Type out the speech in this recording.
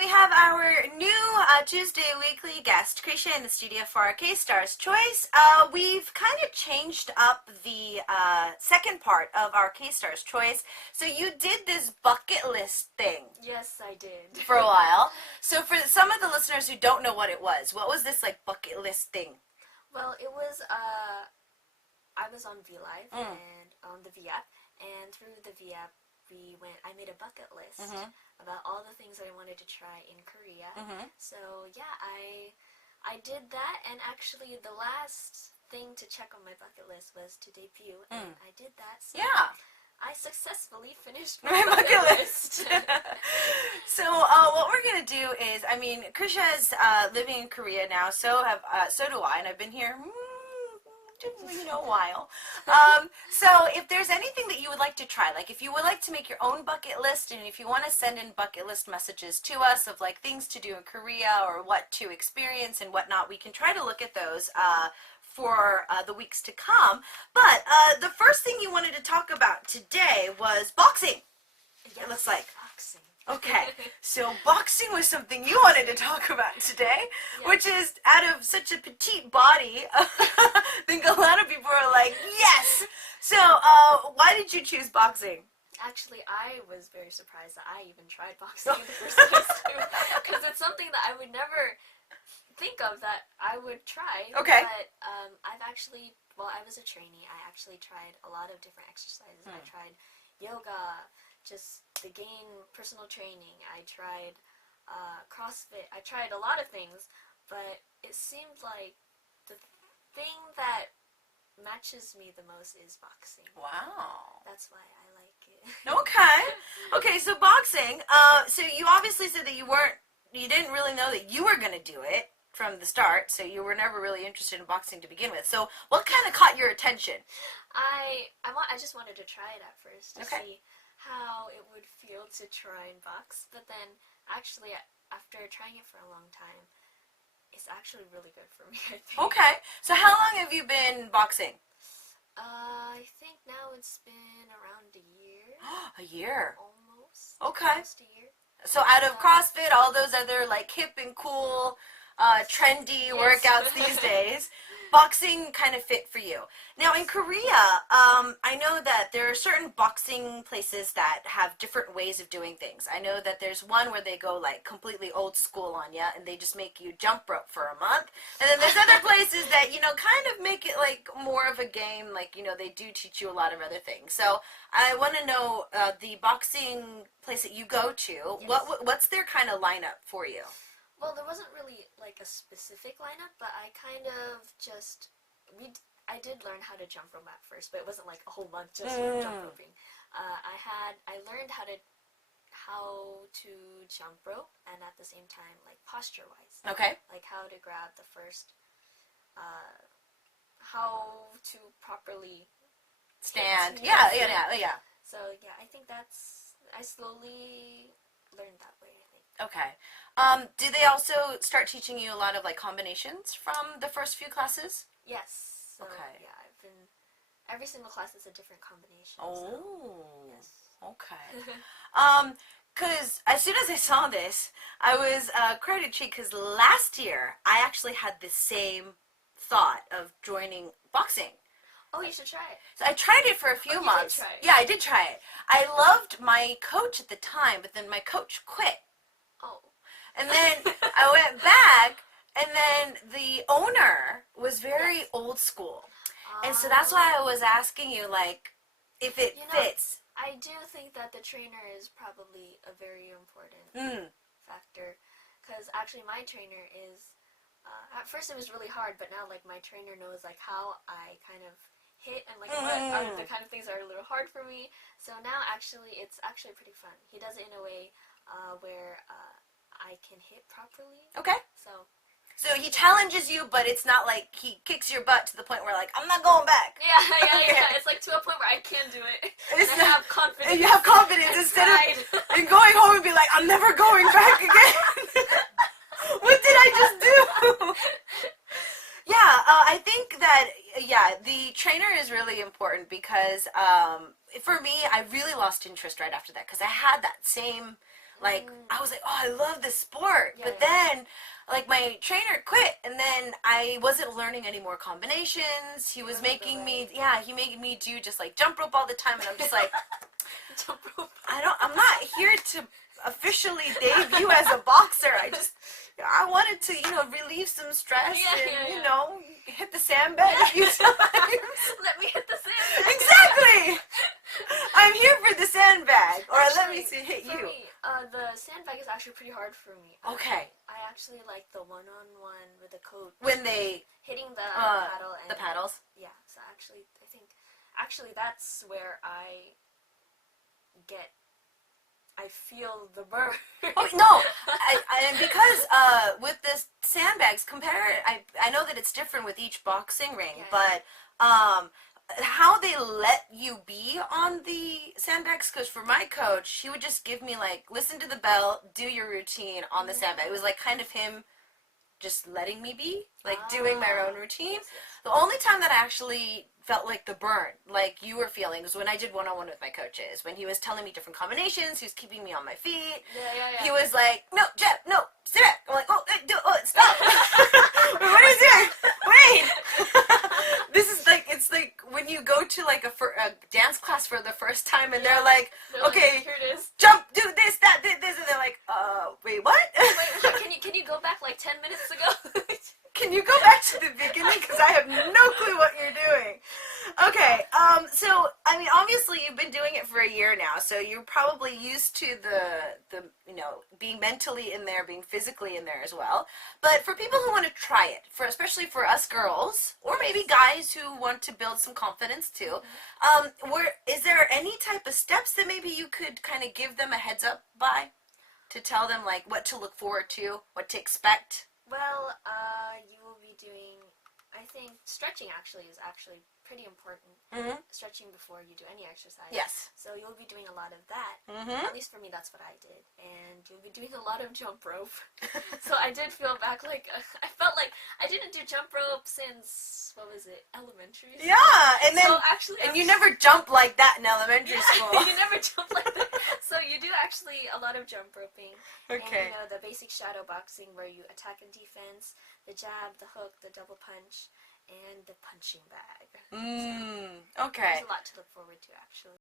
we have our new Tuesday weekly guest, Kriesha, in the studio for our K-Stars Choice. We've kind of changed up the second part of our K-Stars Choice. So you did this bucket list thing. Yes, I did. For a while. So for some of the listeners who don't know what was this like bucket list thing? Well, it was, I was on VLive and on the V app, and through the V app, I made a bucket list about all the things that I wanted to try in Korea. So yeah, I did that, and actually the last thing to check on my bucket list was to debut, and I did that. So yeah. I successfully finished my bucket list. So what we're gonna do is, I mean, Kriesha is living in Korea now. So do I, and I've been here. A while. So if there's anything that you would like to try, like if you would like to make your own bucket list, and if you want to send in bucket list messages to us of like things to do in Korea or what to experience and whatnot, we can try to look at those for the weeks to come. But the first thing you wanted to talk about today was boxing. Yes, it looks like. Boxing. Okay, so boxing was something you wanted to talk about today, which is out of such a petite body, I think a lot of people are like, yes! So, why did you choose boxing? Actually, I was very surprised that I even tried boxing in the first place, too, because it's something that I would never think of that I would try. Okay. But I've actually, I was a trainee. I actually tried a lot of different exercises. I tried yoga, just the gain personal training. I tried CrossFit. I tried a lot of things, but it seemed like the thing that matches me the most is boxing. Wow. That's why I like it. Okay, so boxing, so you obviously said that you didn't really know that you were going to do it from the start, so you were never really interested in boxing to begin with. So what kind of caught your attention? I just wanted to try it at first to see how it would feel to try and box, but then actually after trying it for a long time, it's actually really good for me, I think. Okay, so how long have you been boxing? I think now it's been around a year. A year? Almost. Okay. Almost a year. So out of CrossFit, all those other like hip and cool, trendy workouts these days, boxing kind of fit for you. Now in Korea, I know that there are certain boxing places that have different ways of doing things. I know that there's one where they go like completely old school on you, and they just make you jump rope for a month. And then there's other places that, kind of make it like more of a game, like, they do teach you a lot of other things. So I want to know the boxing place that you go to, what's their kind of lineup for you? Well, there wasn't really like a specific lineup, but I kind of just I did learn how to jump rope at first, but it wasn't like a whole month just jump roping. I learned how to jump rope, and at the same time like posture wise. Okay. Like how to grab the first, how to properly stand. Hit. Yeah. So yeah, I think I slowly learned that way, I think. Okay. Do they also start teaching you a lot of like combinations from the first few classes? Yes. So, okay. Yeah, every single class is a different combination. Oh. So, yes. Okay. Because as soon as I saw this, I was quite intrigued because last year I actually had the same thought of joining boxing. Oh, you should try it. So I tried it for a few months. You did try it. Yeah, I did try it. I loved my coach at the time, but then my coach quit. Oh. And then I went back, and then the owner was very old school. And so that's why I was asking you, like, if it fits. I do think that the trainer is probably a very important factor. Because actually my trainer is, at first it was really hard, but now, like, my trainer knows, like, how I kind of hit and, like, what are the kind of things that are a little hard for me. So now, actually, it's actually pretty fun. He does it in a way where I can hit properly. Okay. So he challenges you, but it's not like he kicks your butt to the point where, like, I'm not going back. Yeah. It's like to a point where I can do it. And I have confidence. And you have confidence instead of and going home and be like, I'm never going back again. What did I just do? Yeah, I think that, the trainer is really important because for me, I really lost interest right after that because I had that same Like, I was like, oh, I love this sport. Yeah, But yeah. then, like, my trainer quit, and then I wasn't learning any more combinations. He was making me, he made me do just, like, jump rope all the time, and I'm just like, Jump rope. I'm not here to officially debut as a boxer. I wanted to, relieve some stress and, hit the sandbag a few times. Let me hit the sandbag. Exactly! I'm here for the sandbag. Or Actually, let me see, hit for you. me, the sandbag is actually pretty hard for me. Okay. I actually like the one-on-one with the coach. When they... Hitting the paddle. And, the paddles? Yeah, so actually, I think... Actually, that's where I feel the burn. Oh, no! And because with the sandbags, I know that it's different with each boxing ring, but how they let you be on the sandbags, because for my coach, he would just give me, like, listen to the bell, do your routine on the sandbag. It was, like, kind of him just letting me be, like, doing my own routine. Yes. The only time that I actually felt like the burn, like you were feeling, was when I did one-on-one with my coaches. When he was telling me different combinations, he was keeping me on my feet. Yeah. He was like, no, Jeff, no, sit back. I'm like, stop. What are you doing? Wait. This is like, it's like when you go to like a dance class for the first time and they're like, okay, like, here it is. Jump, do this, that, this, and they're like, wait, what? Wait, can you go back like 10 minutes ago? Can you go back to the beginning? Because I have no clue what you're doing. Okay, so, I mean, obviously you've been doing it for a year now, so you're probably used to the being mentally in there, being physically in there as well. But for people who want to try it, especially for us girls, or maybe guys who want to build some confidence too, is there any type of steps that maybe you could kind of give them a heads up by? To tell them, like, what to look forward to, what to expect? Well, you will be doing, I think, stretching is actually pretty important. Mm-hmm. Stretching before you do any exercise. Yes. So you'll be doing a lot of that. Mm-hmm. At least for me, that's what I did. And you'll be doing a lot of jump rope. So I did feel back, like, I felt like I didn't do jump rope since, what was it, elementary school? Yeah, and then, so actually, you never jump like that in elementary school. You never jump like that. So you do actually a lot of jump roping. Okay. And, the basic shadow boxing where you attack and defense, the jab, the hook, the double punch, and the punching bag. Okay. There's a lot to look forward to, actually.